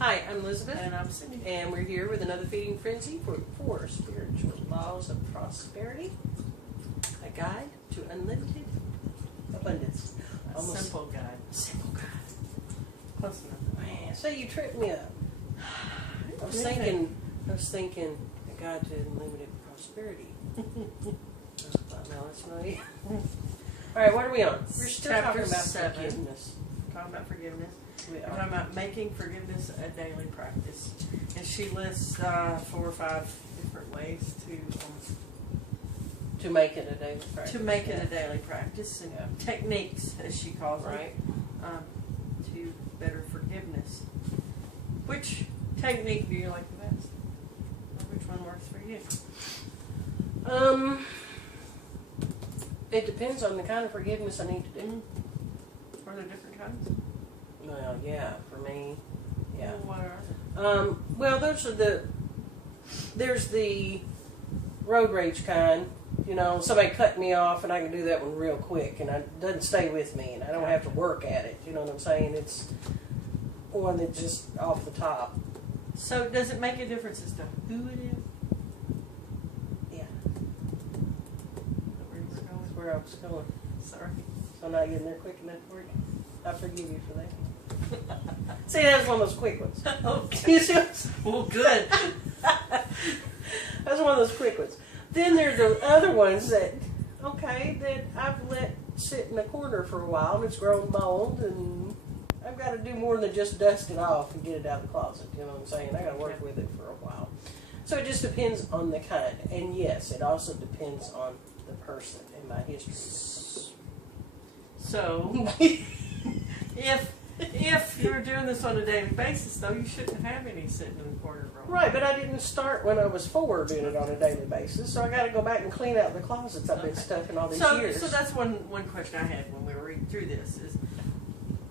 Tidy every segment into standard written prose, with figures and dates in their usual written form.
Hi, I'm Elizabeth. And I'm Cindy. And we're here with another Feeding Frenzy for 4 Spiritual Laws of Prosperity. A guide to unlimited abundance. A simple guide. Simple guide. Close enough. Man, so you tripped me up. I was thinking a guide to unlimited prosperity. I thought, no, that's not it. All right, what are we on? We're still Chapter talking about 7. forgiveness. Talking about forgiveness. We We're are. talking about making forgiveness a daily practice. And she lists 4 or 5 different ways To make it a daily practice. to make it a daily practice, and techniques, as she calls them, Right. to better forgiveness. Which technique do you like the best? Or which one works for you? It depends on the kind of forgiveness I need to do. Are there different kinds? Well, yeah, for me, yeah. What are Well, there's the road rage kind. You know, somebody cut me off, and I can do that one real quick, and it doesn't stay with me, and I don't have to work at it. You know what I'm saying? It's one that's just off the top. So does it make a difference as to who it is? Yeah, Where you were going? that's where I was going. Sorry. So I'm not getting there quick enough for you. I forgive you for that. See, that's one of those quick ones. Okay. You see what I'm saying? Well, good. That's one of those quick ones. Then there are the other ones that I've let sit in the corner for a while, and it's grown mold, and I've got to do more than just dust it off and get it out of the closet. You know what I'm saying? I got to work with it for a while. So it just depends on the kind, and yes, it also depends on the person and my history. So, if you're doing this on a daily basis, though, you shouldn't have any sitting in the corner room. Right, but I didn't start when I was 4 doing it on a daily basis, so I got to go back and clean out the closets I've been stuck in all these years. So that's one question I had when we were reading through this is,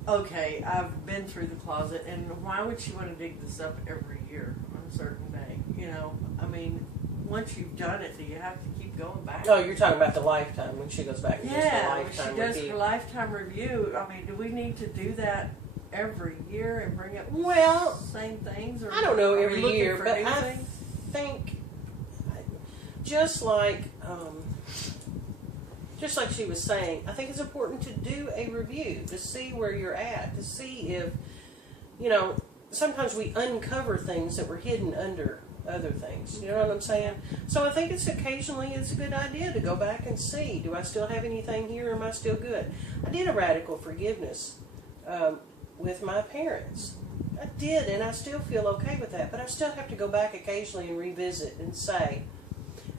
okay, I've been through the closet, and why would she want to dig this up every year on a certain day? You know, I mean, once you've done it, do you have to keep going back? Oh, you're talking about the lifetime when she goes back and does the Yeah, when lifetime she does review. her lifetime review, I mean, do we need to do that every year and bring up Well, the same things? Or I don't know are we every looking year, for but new I things? think just like she was saying, I think it's important to do a review to see where you're at, to see if, you know, sometimes we uncover things that were hidden under other things. You know what I'm saying? So I think it's a good idea to go back and see, do I still have anything here, or am I still good? I did a radical forgiveness with my parents. I did, and I still feel okay with that, but I still have to go back occasionally and revisit and say,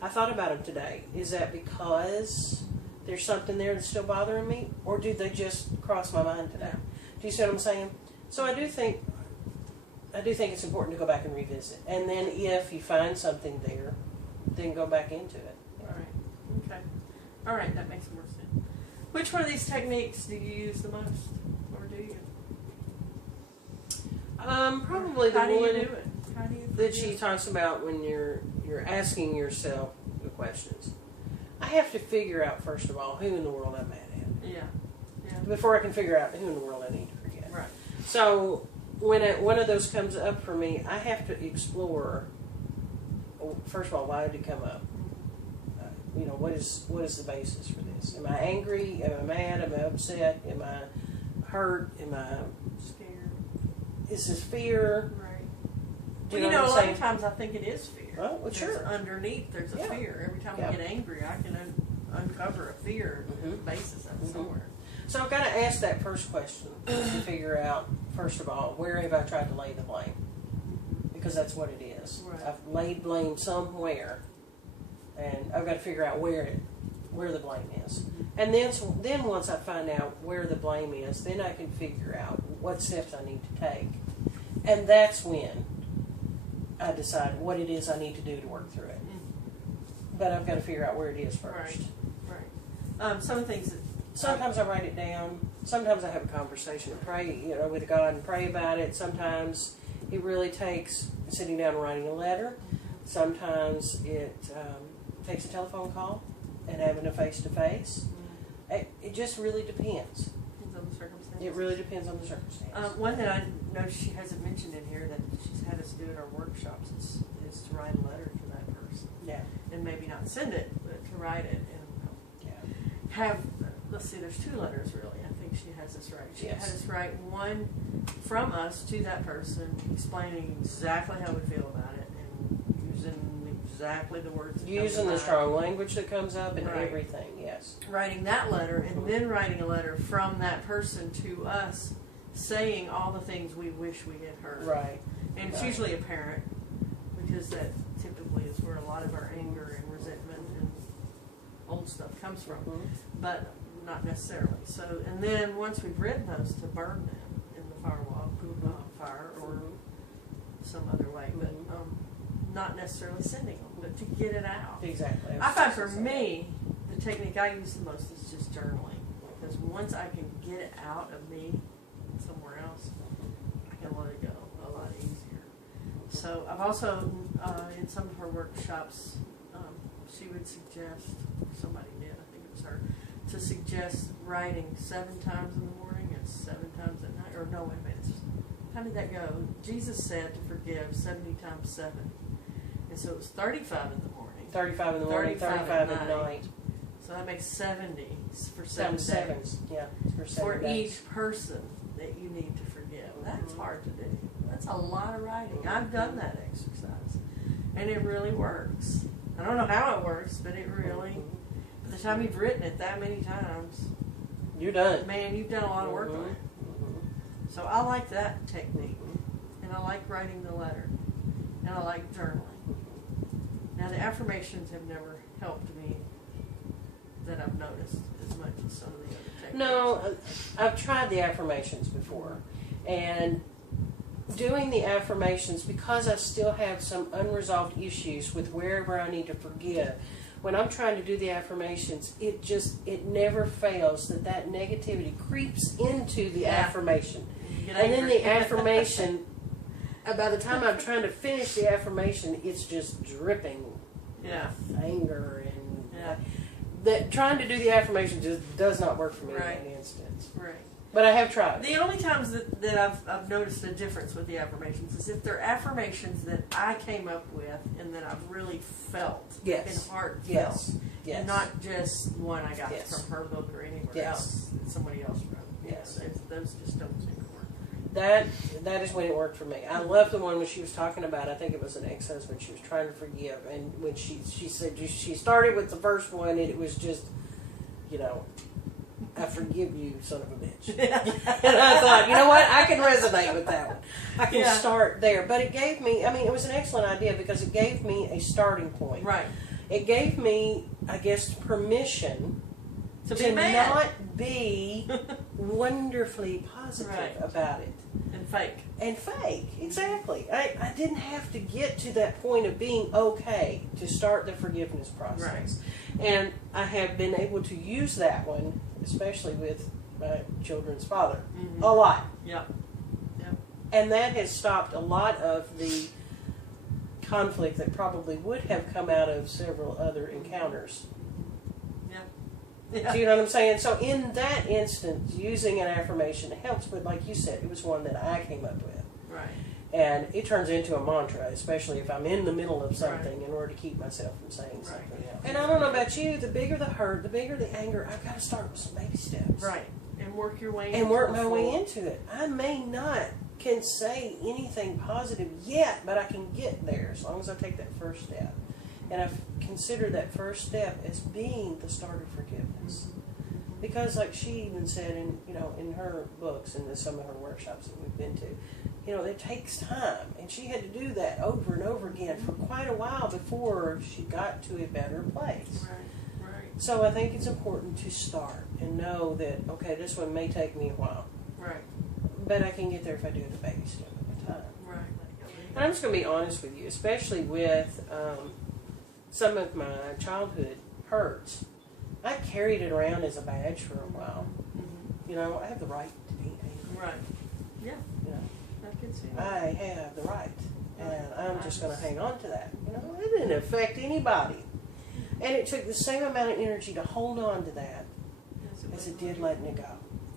I thought about them today. Is that because there's something there that's still bothering me, or did they just cross my mind today? Do you see what I'm saying? So I do think it's important to go back and revisit, and then if you find something there, then go back into it. All right. Okay. All right. That makes more sense. Which one of these techniques do you use the most, or do you? Probably the How do you one do it? How do you that forgive? she talks about when you're asking yourself the questions. I have to figure out, first of all, who in the world I'm mad at Yeah. Yeah. before I can figure out who in the world I need to forget. Right. So when one of those comes up for me, I have to explore, first of all, why did it come up? You know, what is the basis for this? Am I angry? Am I mad? Am I upset? Am I hurt? Am I Scared. Is this fear? Right. Do Well, you know, what a I'm lot saying? of times I think it is fear. Well, There's sure. Underneath, there's a Yeah. fear. Every time Yeah. I get angry, I can uncover a fear Mhm. basis of it Mhm. somewhere. So I've got to ask that first question to figure out, first of all, where have I tried to lay the blame? Because that's what it is. Right. I've laid blame somewhere, and I've got to figure out where the blame is. And then once I find out where the blame is, then I can figure out what steps I need to take. And that's when I decide what it is I need to do to work through it. But I've got to figure out where it is first. Right. Some things that Sometimes I write it down. Sometimes I have a conversation and pray, with God and pray about it. Sometimes it really takes sitting down and writing a letter. Sometimes it takes a telephone call and having a face-to-face. It just really depends. depends on the circumstance. It really depends on the circumstance. One that I know she hasn't mentioned in here that she's had us do at our workshops is to write a letter to that person. Yeah. And maybe not send it, but to write it and have, let's see, there's 2 letters really. I think she has us write. She had us write one from us to that person, explaining exactly how we feel about it and using exactly the words. Using the strong language that comes up and everything, yes. Writing that letter and then writing a letter from that person to us saying all the things we wish we had heard. Right. And it's usually a parent, because that typically is where a lot of our anger and resentment and old stuff comes from. But not necessarily. So, and then once we've written those, to burn them in the firewall, fire, or some other way, but not necessarily sending them, but to get it out. Exactly. I find for me, the technique I use the most is just journaling, because once I can get it out of me somewhere else, I can let it go a lot easier. So I've also, in some of her workshops, she would suggest, somebody did, I think it was her, to suggest writing 7 times in the morning and 7 times at night. Or no, wait a minute. How did that go? Jesus said to forgive 70 times 7. And so it was 35 in the morning. 35 in the morning, 35 at night. So that makes 70 for 7 days. Yeah, for 7 For days. each person that you need to forgive. That's hard to do. That's a lot of writing. I've done that exercise. And it really works. I don't know how it works, but it really, by the time you've written it that many times, you're done. Man, you've done a lot of work on it. So I like that technique. And I like writing the letter. And I like journaling. Now the affirmations have never helped me that I've noticed as much as some of the other techniques. No, I've tried the affirmations before. And doing the affirmations, because I still have some unresolved issues with wherever I need to forgive, when I'm trying to do the affirmations, it never fails that negativity creeps into the affirmation. And then the affirmation, by the time I'm trying to finish the affirmation, it's just dripping with anger. And that trying to do the affirmation just does not work for me in that instance. Right. But I have tried. The only times that I've noticed a difference with the affirmations is if they're affirmations that I came up with and that I've really felt, and heartfelt, and not just one I got from her book or anywhere else that somebody else wrote. Yes, those just don't seem to work. That is when it worked for me. I love the one when she was talking about, I think it was an ex-husband she was trying to forgive, and when she said she started with the first one, and it was just, I forgive you, son of a bitch. And I thought, you know what? I can resonate with that one. I can start there. But it gave me, it was an excellent idea because it gave me a starting point. Right. It gave me, I guess, permission to not be wonderfully positive about it. And fake, exactly. I didn't have to get to that point of being okay to start the forgiveness process. Right. And I have been able to use that one, especially with my children's father, a lot. Yep. And that has stopped a lot of the conflict that probably would have come out of several other encounters. Do you know what I'm saying? So in that instance, using an affirmation helps, but like you said, it was one that I came up with. Right. And it turns into a mantra, especially if I'm in the middle of something in order to keep myself from saying something else. And I don't know about you, the bigger the hurt, the bigger the anger, I've got to start with some baby steps. Right. And work your way into it. And work my way into it. I may not can say anything positive yet, but I can get there as long as I take that first step. And I consider that first step as being the start of forgiveness. Because like she even said in her books and in some of her workshops that we've been to, it takes time. And she had to do that over and over again for quite a while before she got to a better place. Right. So I think it's important to start and know that, okay, this one may take me a while. Right. But I can get there if I do it a baby step at a time. Right. And I'm just going to be honest with you, especially with some of my childhood hurts. I carried it around as a badge for a while. I have the right to be angry. Right. Yeah. I can see that. I have the right. And I'm just going to hang on to that. It didn't affect anybody. And it took the same amount of energy to hold on to that as it did letting it go.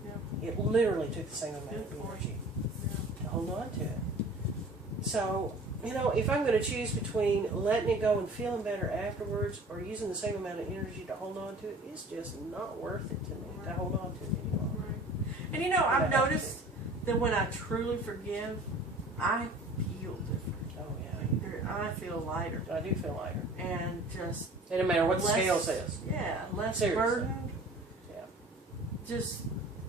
Yeah. It literally took the same amount Good of point. energy to hold on to it. So, if I'm going to choose between letting it go and feeling better afterwards or using the same amount of energy to hold on to it, it's just not worth it to me to hold on to it anymore. Right. And I've noticed that when I truly forgive, I feel different. Oh, yeah. I feel lighter. I do feel lighter. And just... It doesn't matter what the less, scale says. Yeah, less Seriously. burdened. Yeah. Just,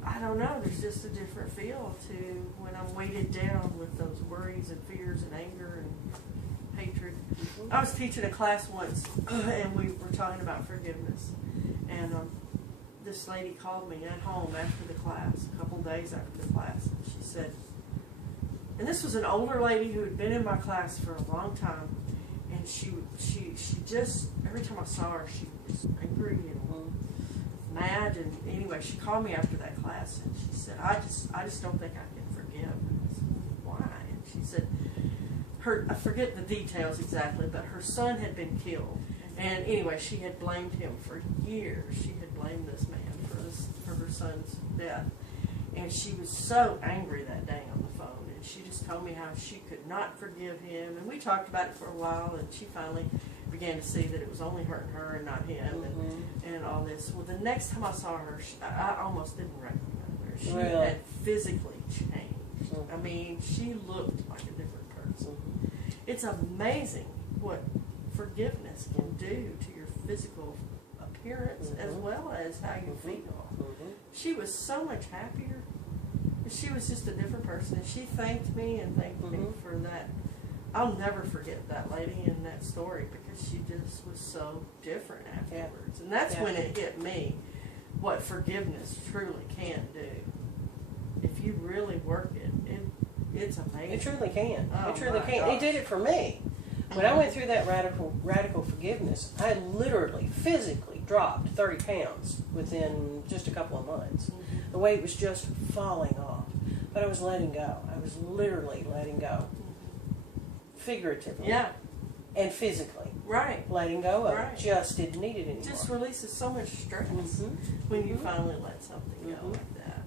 I don't know, there's just a different feel to when I'm weighted down with those worries and fears and anger and hatred. I was teaching a class once, and we were talking about forgiveness. And this lady called me at home after the class, a couple days after the class, and she said, and this was an older lady who had been in my class for a long time, and she just, every time I saw her, she was angry and mad, and anyway, she called me after that class, and she said, I just don't think I can forgive. And I said, why? And she said, I forget the details exactly, but her son had been killed, and anyway, she had blamed him for years. She had blamed this man for her son's death, and she was so angry that day on the phone, and she just told me how she could not forgive him, and we talked about it for a while, and she finally began to see that it was only hurting her and not him, and all this. Well, the next time I saw her, I almost didn't recognize her. She had physically changed. I mean, she looked like a different person. It's amazing what forgiveness can do to your physical appearance as well as how you feel. She was so much happier. She was just a different person, and she thanked me and thanked me for that. I'll never forget that lady and that story because she just was so different afterwards. And that's when it hit me what forgiveness truly can do. If you really work it, it's amazing. It truly can. Oh, it truly can. gosh. It did it for me. When I went through that radical forgiveness, I literally, physically dropped 30 pounds within just a couple of months. The weight was just falling off. But I was letting go. I was literally letting go. Figuratively. Yeah. And physically. Right. Letting go of Right. it. Just didn't need it anymore. It just releases so much stress when you finally let something go like that.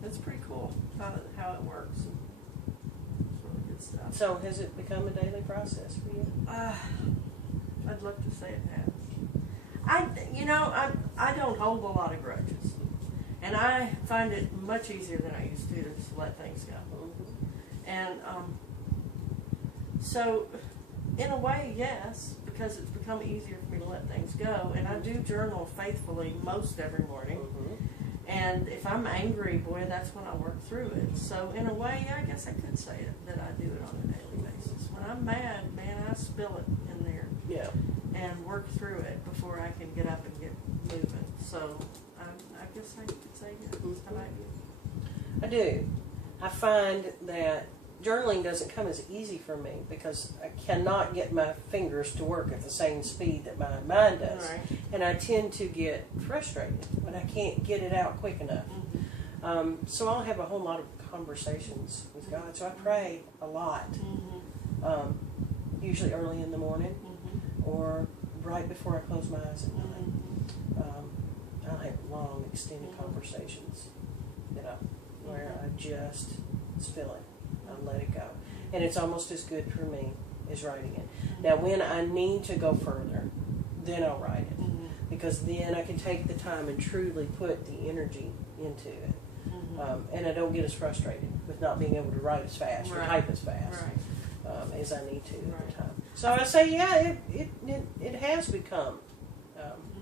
That's pretty cool how it works. It's really good stuff. So has it become a daily process for you? I'd love to say it has. I don't hold a lot of grudges, and I find it much easier than I used to just let things go. And so, in a way, yes, because it's become easier for me to let things go, and I do journal faithfully most every morning. And if I'm angry, boy, that's when I work through it. So in a way, I guess I could say it, that I do it on a daily basis. When I'm mad, man, I spill it in there. Yeah. And work through it before I can get up and get moving. So I guess I could say yes. How about you? I do. I find that journaling doesn't come as easy for me because I cannot get my fingers to work at the same speed that my mind does. Right. And I tend to get frustrated when I can't get it out quick enough. So I'll have a whole lot of conversations with God. So I pray a lot, usually early in the morning or right before I close my eyes at night. I'll have long, extended conversations, where I just spill it. I let it go. And it's almost as good for me as writing it. Now, when I need to go further, then I'll write it. Because then I can take the time and truly put the energy into it. And I don't get as frustrated with not being able to write as fast or type as fast as I need to at the time. So I say, yeah, it has become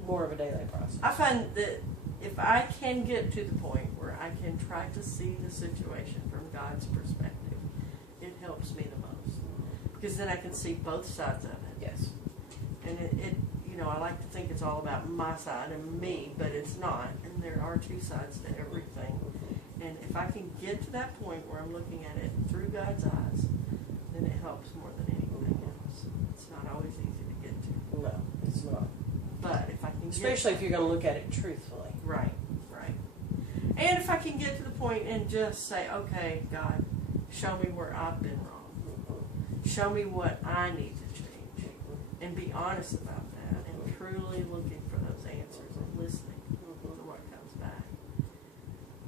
more of a daily process. I find that if I can get to the point where I can try to see the situation from God's perspective, it helps me the most. Because then I can see both sides of it. Yes. And I like to think it's all about my side and me, but it's not. And there are two sides to everything. And if I can get to that point where I'm looking at it through God's eyes, then it helps more than anything else. It's not always easy to get to. No, it's not. But if I can Especially if you're going to look at it truthfully. Right. And if I can get to the point and just say, okay, God, show me where I've been wrong. Show me what I need to change. And be honest about that and truly looking for those answers and listening to what comes back.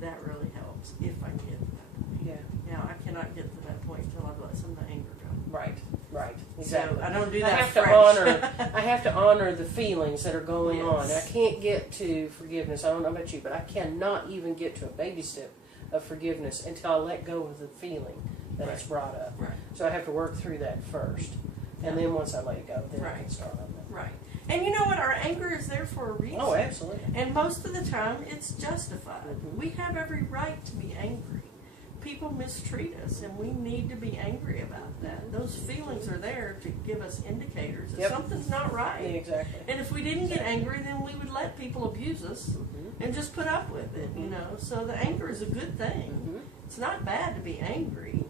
that really helps if I get to that point. Yeah. Now, I cannot get to that point until I've let some of the anger go. Right. Right. Exactly. So I don't do I that have fresh. to honor. I have to honor the feelings that are going on. I Yes. can't get to forgiveness. I don't know about you, but I cannot even get to a baby step of forgiveness until I let go of the feeling that it's brought up. Right. So I have to work through that first, and then once I let it go, then I can Right. start on that. Right. And you know what? Our anger is there for a reason. Oh, absolutely. And most of the time, it's justified. Mhm. We have every right to be angry. People mistreat us, and we need to be angry about that. Those feelings are there to give us indicators that Yep. something's not right. Yeah, exactly. And if we didn't get angry, then we would let people abuse us Mhm. and just put up with it, you know. So the anger is a good thing. Mhm. It's not bad to be angry.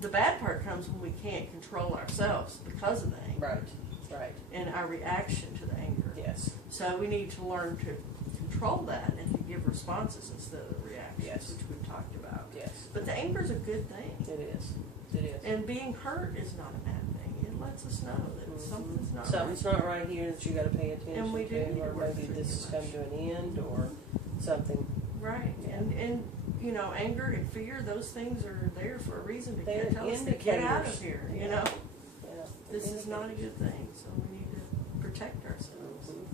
The bad part comes when we can't control ourselves because of the anger Right. Right. and our reaction to the anger. Yes. So we need to learn to control that and to give responses instead of reactions, Yes. which we've talked about. Yes. But the anger is a good thing. It is. It is. And being hurt is not a bad thing. It lets us know that Mhm. something's not Something's right. not right here that you got to pay attention And we do need to, to or work maybe through this the has come to an end, or something. Right. Yeah. And you know, anger and fear, those things are there for a reason to They're tell us to get out of indicators. here. You Yeah. know, Yeah. this is not a good thing. So we need to protect ourselves. Mhm.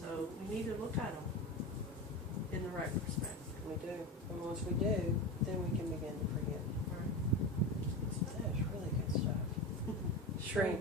So we need to look at them in the right perspective. We do. And once we do, then we can begin to forgive. Right. That is really good stuff. Shrink.